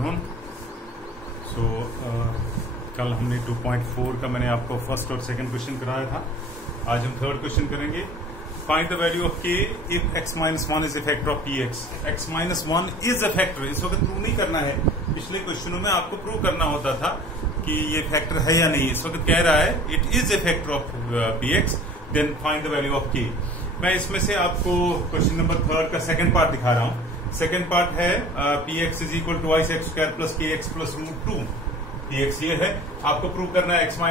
Afternoon. कल हमने 2.4 का मैंने आपको फर्स्ट और सेकंड क्वेश्चन कराया था। आज हम थर्ड क्वेश्चन करेंगे। Find the value of k if x-1 is a factor of px। x-1 is a factor, इस वक्त प्रूव नहीं करना है। पिछले क्वेश्चनों में आपको प्रूव करना होता था कि ये फैक्टर है या नहीं। इस वक्त कह रहा है it is a factor of px, then find the value of k। मैं इसमें से आपको क्वेश्चन नंबर थर्ड का सेकंड पार्ट दिखा रहा हूँ। सेकंड पार्ट है px is equal to x square plus kx plus √2। px ये है, आपको प्रूव करना है x-1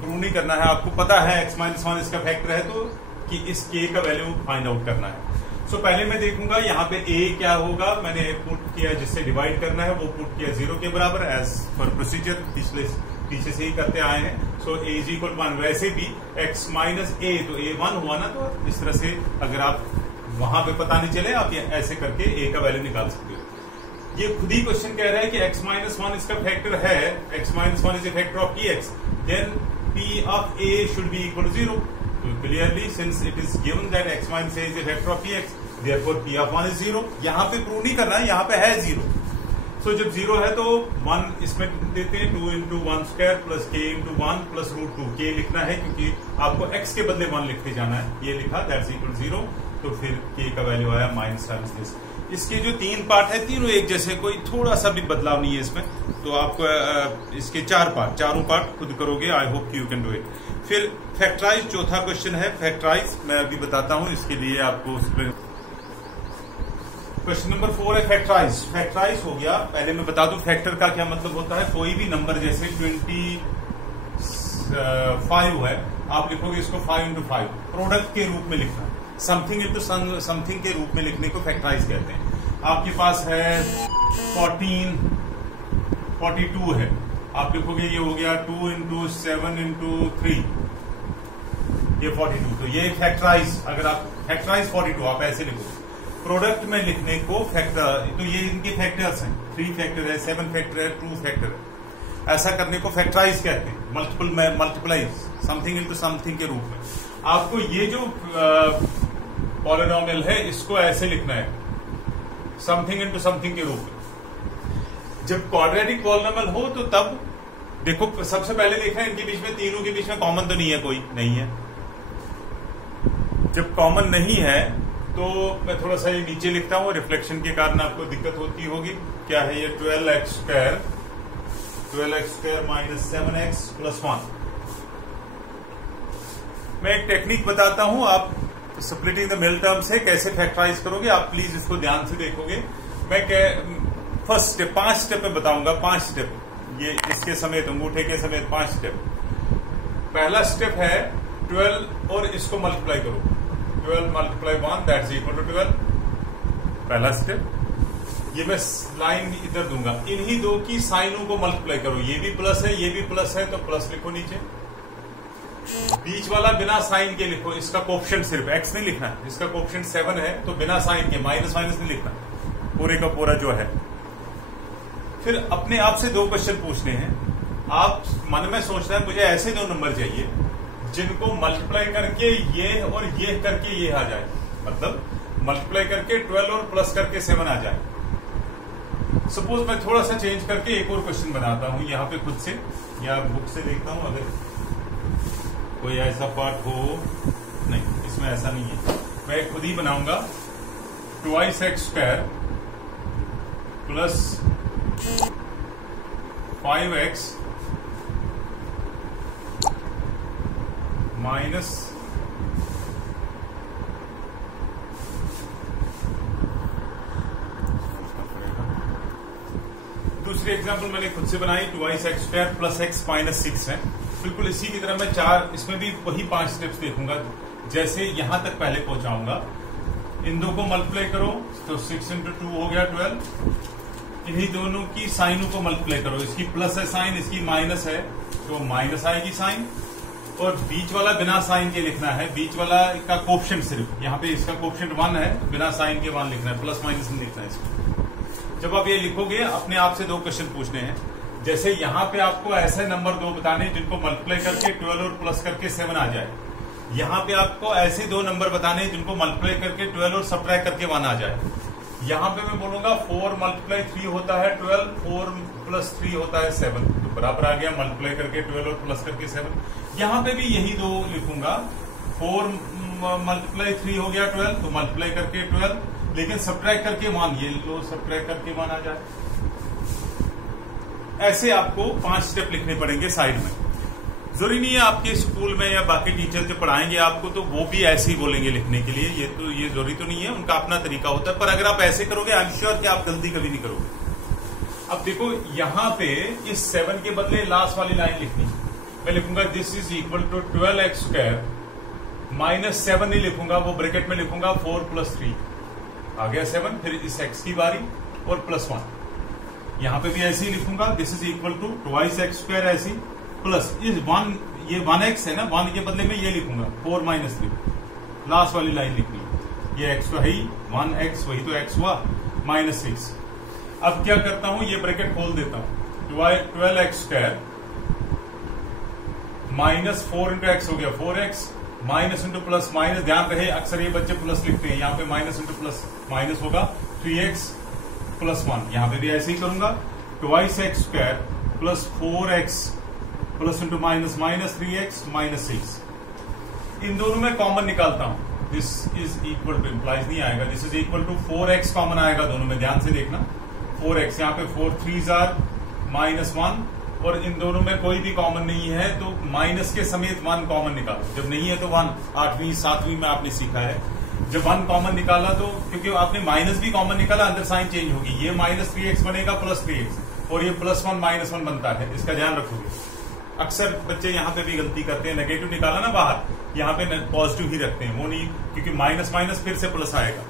प्रूव नहीं करना है। आपको पता है x-1 इसका फैक्टर है, तो कि इस k का वैल्यू फाइंड आउट करना है। पहले मैं देखूंगा यहाँ पे a क्या होगा। मैंने पुट किया, जिससे डिवाइड करना है वो पुट किया 0 के बराबर, एज पर प्रोसीजर पीछे से ही करते आए हैं। a is equal 1। वैसे भी x माइनस a, तो a 1 हुआ ना, तो इस तरह से अगर आप वहां पे पता नहीं चले, आप ऐसे करके a का वैल्यू निकाल सकते हो। ये खुद ही क्वेश्चन कह रहा है कि x-1 इसका फैक्टर है, x-1 is a factor of px, then p of a should be equal to 0। So clearly, since it is given that x-a is a vector of px, therefore p of 1 is 0। यहाँ पे prove नहीं करना है, यहाँ पे है 0। So जब 0 है तो 1 इसमें देते हैं, 2 into 1 square plus k into 1 plus √2। k लिखना है क्योंकि आपको x के बदले 1 लिखते जाना है। ये लिखा, that's equal to 0। तो फिर k का वैल्यू आया माइनस टाइम्स दिस। इसके जो 3 पार्ट है, तीनों एक जैसे, कोई थोड़ा सा भी बदलाव नहीं है इसमें। तो आपको इसके 4 पार्ट, चारों पार्ट खुद करोगे। I hope you can do it. फिर फैक्टराइज चौथा क्वेश्चन है। फैक्टराइज मैं अभी बताता हूं, इसके लिए आपको क्वेश्चन नंबर 4 है फैक्टराइज। फैक्टराइज हो गया। पहले मैं बता दूं फैक्टर का क्या मतलब होता है। कोई भी नंबर, जैसे 25 है, आप लिखोगे इसको 5 into 5, प्रोडक्ट के रूप में लिखना। समथिंग इंटू समथिंग के रूप में लिखने को फैक्टराइज कहते हैं। आपके पास है 14, 42 है, आप लिखोगे ये हो गया 2 into 7 into 3, ये 42। तो ये फैक्टराइज, अगर आप फैक्टराइज 42 आप ऐसे लिखोगे। प्रोडक्ट में लिखने को फैक्टर, तो ये इनके फैक्टर्स हैं। 3 फैक्टर है, 7 फैक्टर है, 2 फैक्टर है। ऐसा करने को फैक्टराइज कहते हैं। मल्टीप्लाइज समथिंग इंटू समथिंग के रूप में। आपको ये जो पॉलिनोमियल है, इसको ऐसे लिखना है, समथिंग इंटू समथिंग के रूप में। जब क्वाड्रेटिक पॉलिनोमियल हो तो तब देखो, सबसे पहले देखना है इनके बीच में, तीनों के बीच में कॉमन तो नहीं है, कोई नहीं है। जब कॉमन नहीं है तो मैं थोड़ा सा ये नीचे लिखता हूं, रिफ्लेक्शन के कारण आपको दिक्कत होती होगी। क्या है ये? 12x square minus 7x plus 1। मैं एक टेक्निक बताता हूं, आप स्प्लिटिंग द मिडिल टर्म से कैसे फैक्टराइज करोगे। आप प्लीज इसको ध्यान से देखोगे। मैं फर्स्ट स्टेप, 5 स्टेप में बताऊंगा। 5 स्टेप, ये इसके समेत, अंगूठे के समेत 5 स्टेप। पहला स्टेप है 12 और इसको मल्टीप्लाई करो। 12 मल्टीप्लाई 1 दैट्स इक्वल टू 12। पहला स्टेप। ये मैं लाइन इधर दूंगा, इन्हीं दो की साइनों को मल्टीप्लाई करो। ये भी प्लस है, ये भी प्लस है, तो प्लस लिखो नीचे। बीच वाला बिना साइन के लिखो, इसका कोफिशिएंट सिर्फ x नहीं लिखना है। इसका कोफिशिएंट 7 है, तो बिना साइन के माइनस माइनस नहीं लिखना, पूरे का पूरा जो है। फिर अपने आप से 2 क्वेश्चन पूछने हैं। आप मन में सोचना है मुझे ऐसे 2 नंबर चाहिए जिनको मल्टीप्लाई करके ये और ये करके ये आ जाए, मतलब मल्टीप्लाई करके 12 और प्लस करके 7 आ जाए। सपोज मैं थोड़ा सा चेंज करके एक और क्वेश्चन बनाता हूं यहाँ पे खुद से, या बुक से देखता हूं अगर कोई ऐसा पार्ट हो। नहीं, इसमें ऐसा नहीं है, मैं खुद ही बनाऊंगा। 2x square plus 5x minus दूसरी एग्जांपल मैंने खुद से बनाई। 2x square plus x minus 6 है। बिल्कुल इसी की तरह मैं 4, इसमें भी वही 5 स्टेप्स देखूंगा। जैसे यहां तक पहले पहुंचाऊंगा, इन दो को मल्टीप्लाई करो तो 6 into 2 हो गया 12। इन्हीं दोनों की साइनों को मल्टीप्लाई करो। इसकी प्लस है साइन, इसकी माइनस है, तो माइनस आएगी साइन। और बीच वाला बिना साइन के लिखना है। बीच वाला का कोफिशिएंट सिर्फ, यहाँ पे इसका कोफिशिएंट 1 है, तो बिना साइन के 1 लिखना है, प्लस माइनस नहीं लिखना है इसको। जब आप ये लिखोगे, अपने आप से 2 क्वेश्चन पूछने हैं। जैसे यहाँ पे आपको ऐसे नंबर 2 बताने जिनको मल्टीप्लाई करके 12 और प्लस करके 7 आ जाए। यहाँ पे आपको ऐसे 2 नंबर बताने जिनको मल्टीप्लाई करके 12 और सब्ट्रैक्ट करके 1 आ जाए। यहां पे मैं बोलूंगा 4 मल्टीप्लाई 3 होता है 12, 4 प्लस 3 होता है 7, तो बराबर आ गया मल्टीप्लाई करके 12 और प्लस करके 7। यहां पे भी यही दो लिखूंगा, 4 मल्टीप्लाई 3 हो गया 12, तो मल्टीप्लाई करके 12, लेकिन सब्ट्रैक्ट करके 1, ये लो सब्ट्रैक्ट करके 1 आ जाए। ऐसे आपको 5 स्टेप लिखने पड़ेंगे साइड में। जरूरी नहीं है आपके स्कूल में या बाकी टीचर जो पढ़ाएंगे आपको तो वो भी ऐसे ही बोलेंगे लिखने के लिए, ये जरूरी तो नहीं है, उनका अपना तरीका होता है। पर अगर आप ऐसे करोगे आई एम श्योर कि आप गलती कभी नहीं करोगे। अब देखो यहां पे इस 7 के बदले लास्ट वाली लाइन लिखनी, मैं लिखूंगा this is equal to 12x square minus 7 नहीं लिखूंगा, वो ब्रैकेट में लिखूंगा 4 प्लस 3 आ गया 7, फिर इस x की बारी और प्लस 1। यहां पे भी ऐसे ही लिखूंगा this is equal to 2x square ऐसी प्लस इस 1, ये 1x है ना, 1 के बदले में ये लिखूंगा 4 माइनस 3, लास्ट वाली लाइन लिखनी। ये x तो है ही, 1x वही तो x हुआ माइनस 6। अब क्या करता हूं, ये ब्रैकेट खोल देता हूं, 12x square minus 4 into x हो गया 4x minus into plus minus, ध्यान रहे अक्सर ये बच्चे प्लस लिखते हैं, यहां पे माइनस इंटू प्लस माइनस होगा 3x प्लस 1। यहां पे भी ऐसे ही करूंगा 2x square plus 4x plus into minus minus 3x minus 6। इन दोनों में कॉमन निकालता हूं, this is equal to, implies नहीं आएगा, this is equal to 4x common आएगा दोनों में, ध्यान से देखना 4x, यहाँ पे 4 3 जार माइनस 1, और इन दोनों में कोई भी कॉमन नहीं है तो माइनस के समेत 1 कॉमन निकालो, जब नहीं है तो 1। 8वीं 7वीं में आपने सीखा है, जब 1 कॉमन निकाला तो, क्योंकि आपने माइनस भी कॉमन निकाला अंदर साइन चेंज होगी, ये माइनस 3x बनेगा प्लस 3x, और ये प्लस 1 माइनस 1 बनता है, इसका ध्यान रखोगे। अक्सर बच्चे यहाँ पे भी गलती करते हैं, नेगेटिव निकाला ना बाहर, यहाँ पे पॉजिटिव ही रखते हैं, वो नहीं, क्योंकि माइनस माइनस फिर से प्लस आएगा।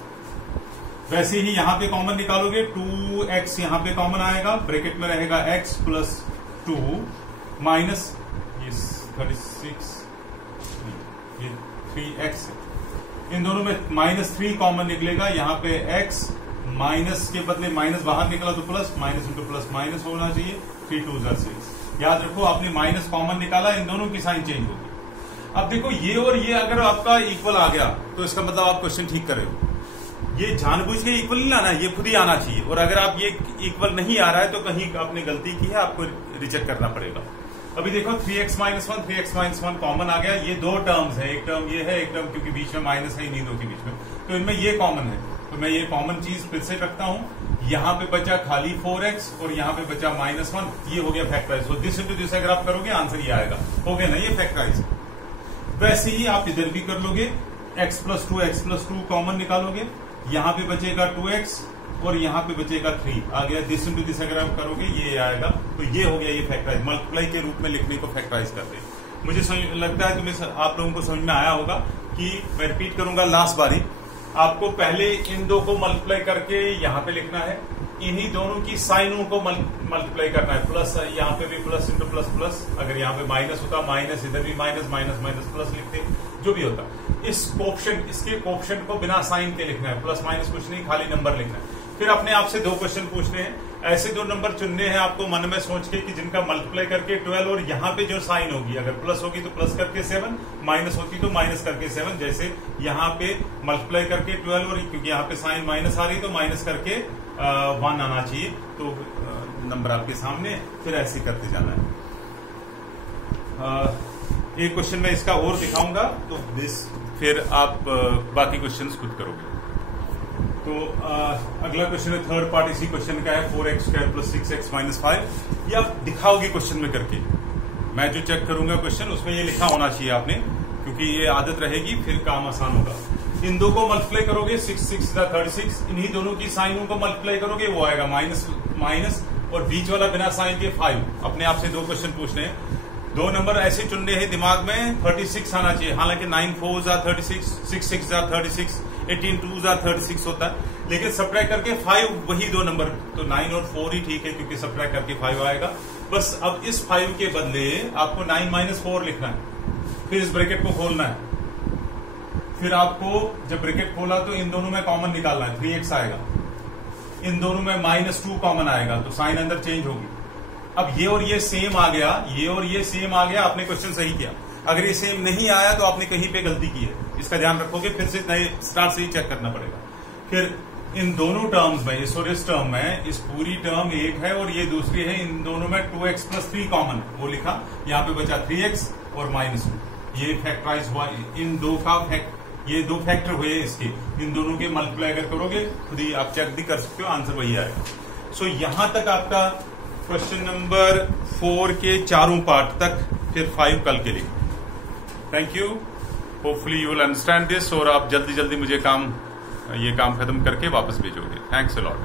वैसे ही यहाँ पे कॉमन निकालोगे 2x यहाँ पे कॉमन आएगा, ब्रैकेट में रहेगा x प्लस 2 माइनस 36 ये 3x, इन दोनों में माइनस 3 कॉमन निकलेगा, यहाँ पे x माइनस के बदले माइनस बाहर निकला तो plus, minus into plus minus होना चाहिए, 3 2 6। याद रखो आपने माइनस कॉमन निकाला, इन दोनों की साइन चेंज होगी। अब देखो ये और ये अगर आपका इक्वल आ गया तो इसका मतलब आप क्वेश्चन ठीक कर रहे हो। ये जानबूझ के इक्वल नहीं लाना, ये खुद ही आना चाहिए, और अगर आप ये इक्वल नहीं आ रहा है तो कहीं आपने गलती की है, आपको रिजेक्ट करना पड़ेगा। अभी देखो 3x minus 1 3x minus 1 common आ गया, ये दो टर्म्स है, एक टर्म ये है, एक टर्म क्योंकि बीच में माइनस है इन्हीं दो के बीच में, तो इनमें ये कॉमन है, तो मैं ये कॉमन चीज फिर से रखता हूं। यहां पे बचा खाली 4x और यहां पे बचा माइनस 1, ये हो गया फैक्टराइज। तो दिस इंटू दिस अगर आप करोगे आंसर ये आएगा, हो गया ना ये फैक्टराइज। वैसे ही आप इधर भी कर लोगे, x प्लस 2 कॉमन निकालोगे, यहां पे बचेगा 2x और यहां पे बचेगा 3 आ गया, दिस इंटू दिस अगर आप करोगे ये आएगा, तो ये हो गया ये फैक्टराइज। मल्टीप्लाई के रूप में लिखने को फैक्टराइज करते हैं। मुझे लगता है तुम्हें आप लोगों को समझ में आया होगा कि मैं रिपीट करूंगा लास्ट बारी, आपको पहले इन दो को मल्टीप्लाई करके यहां पे लिखना है, इन्हीं दोनों की साइनों को मल्टीप्लाई करना है, प्लस यहाँ पे भी प्लस इंटू प्लस प्लस, अगर यहाँ पे माइनस होता माइनस, इधर भी माइनस माइनस माइनस प्लस लिखते, जो भी होता। इस कोएफिशिएंट, इसके कोएफिशिएंट को बिना साइन के लिखना है, प्लस माइनस कुछ नहीं, खाली नंबर लिखना है। फिर अपने आप से 2 क्वेश्चन पूछने हैं, ऐसे 2 नंबर चुनने हैं आपको मन में सोच के कि जिनका मल्टीप्लाई करके 12 और यहाँ पे जो साइन होगी, अगर प्लस होगी तो प्लस करके 7, माइनस होती तो माइनस करके 7, जैसे यहाँ पे मल्टीप्लाई करके 12 और क्योंकि यहाँ पे साइन माइनस आ रही तो माइनस करके 1 आना चाहिए, तो नंबर आपके सामने, फिर ऐसे करते जाना है। एक क्वेश्चन में इसका और दिखाऊंगा, तो दिस फिर आप बाकी क्वेश्चंस खुद करोगे। तो अगला क्वेश्चन है थर्ड पार्ट इसी क्वेश्चन का है, 4x square plus 6x minus 5। ये आप दिखाओगे क्वेश्चन में करके, मैं जो चेक करूंगा क्वेश्चन उसमें ये लिखा होना चाहिए आपने, क्योंकि ये आदत रहेगी, फिर काम आसान होगा। इन दो को मल्टीप्लाई करोगे 6 6 36, इन्हीं दोनों की साइनों को मल्टीप्लाई करोगे, वो आएगा माइनस माइनस, और बीच वाला बिना साइन के 5। अपने आप से 2 क्वेश्चन पूछने हैं, 2 नंबर ऐसे चुनने हैं दिमाग में, 36 आना चाहिए, हालांकि 9 4 36, 6 6 36, 18 2 36 होता है, लेकिन सब्ट्रैक्ट करके 5 वही 2 नंबर, तो 9 और 4 ही ठीक है, क्योंकि सब्ट्रैक्ट करके 5 आएगा। बस अब इस 5 के बदले आपको 9 माइनस 4 लिखना है, फिर इस ब्रैकेट को खोलना है, फिर आपको जब ब्रैकेट खोला तो इन दोनों में कॉमन निकालना है, 3x आएगा, इन दोनों में -2 कॉमन आएगा, तो साइन अंदर चेंज होगी। अब ये और ये सेम आ गया, ये और ये सेम आ गया, आपने क्वेश्चन सही किया। अगर ये सेम नहीं आया तो आपने कहीं पे गलती की है, इसका ध्यान रखोगे, फिर से नए स्टार्ट से ही चेक करना पड़ेगा। फिर इन दोनों टर्म्स में, इस टर्म में इस पूरी टर्म एक है और ये दूसरी है, इन दोनों में 2x + 3 कॉमन, वो लिखा, यहाँ पे बचा 3x और -2। ये फैक्टराइज हुआ, इन दो का ये दो फैक्टर हुए इसके, इन दोनों के मल्टीप्लाई अगर करोगे खुद ही आप चेक भी कर सकते हो, आंसर वही आएगा। सो यहां तक आपका क्वेश्चन नंबर 4 के चारों पार्ट तक, फिर 5 कल के लिए। Thank you, hopefully you will understand this, और आप जल्दी जल्दी मुझे ये काम खत्म करके वापस भेजोगे। Thanks a lot.